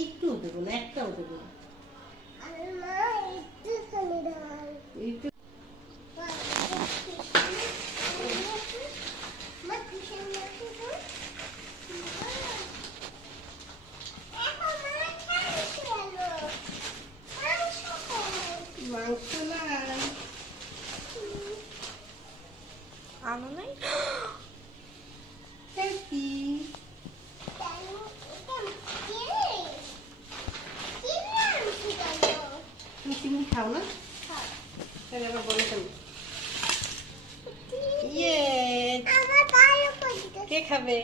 একটু দেবো না একটাও দেবো না একটু মাংস না আনো নাই? তুমি খাও না? তাহলে আবার বলে কেন ইয়ে কে খাবে?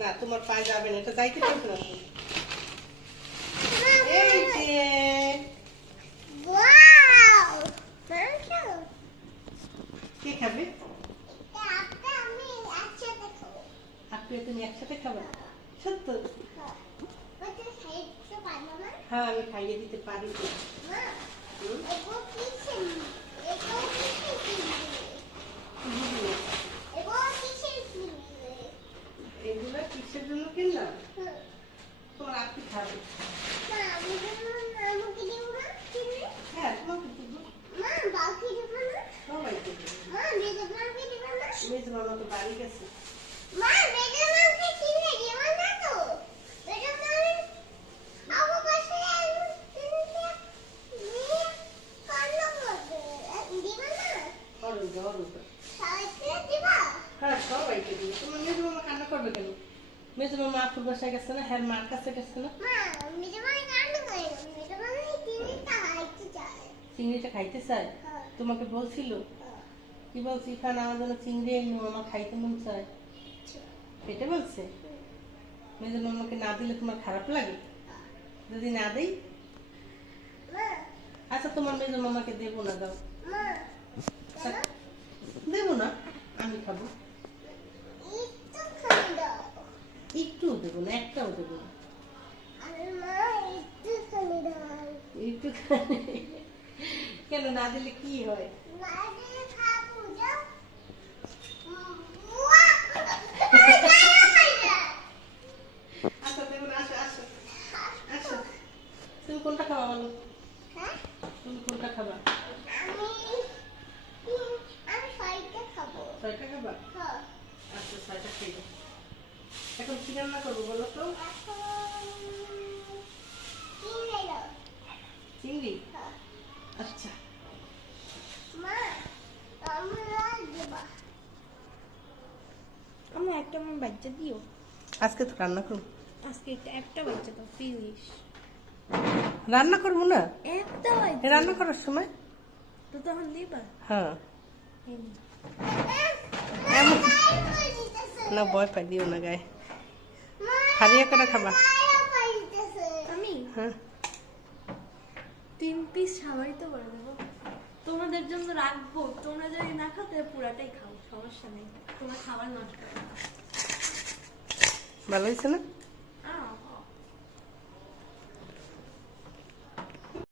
না তোমার পায়ে যাবে না এটা যাইতে পারবে না এই যে। কে খাবে? আপনি তুমি একসাথে খাবে সত্য? হ্যাঁ আমি খাইয়ে দিতে পারি? এগুলো কিসের জন্য কিনলাম? তোমার আপনি খাবে? হ্যাঁ তোমাকে দেবো। সবাইকে মেজ মামা তো বাড়ি গেছে। হ্যাঁ সবাইকে দিবে। তোমার মেজ মামা কান্না করবে কেন? মেজ মামা আপুর বাসায় গেছে না? হ্যাঁ মার কাছে গেছে না? চিংড়িটা খাইতে চায়। তোমাকে বলছিল? কি বলছি? খান আমার জন্য চিংড়ি এনে মামা খাইতে মন চায়। এটা বলছে? মেজ মামাকে না দিলে তোমার খারাপ লাগে? যদি না দেই? আচ্ছা তোমার মেজ মামাকে দেবো না দাও। দেবো না আমি খাব। একটু দেবো না একটাও দেবো না। কেন না দিলে কি হয়? তুমি কোনটা খাবা বলো? তুমি কোনটা খাবা? ছয়টা খাবা আচ্ছা ছয়টা খেয়ে এখন কি রান্না করব বলো তো? চিংড়ি? আচ্ছা। আমার একটা আমার বাচ্চা দিও। আজকে তো রান্না করব। আজকে একটা একটা বাচ্চা দাও প্লিজ রান্না করব না? একটা রান্না করার সময়? তো তখন দিবা হ্যাঁ নে। ভয় পাই দিও না গায়ে হারিয়ে করে খাবা আমি হ্যাঁ তিন পিস সবাই তো করে দেবো তোমাদের জন্য রাখব তোমরা যদি না খাও তাহলে পুরাটাই খাও সমস্যা নেই তোমার খাবার নষ্ট। ভালো হয়েছে না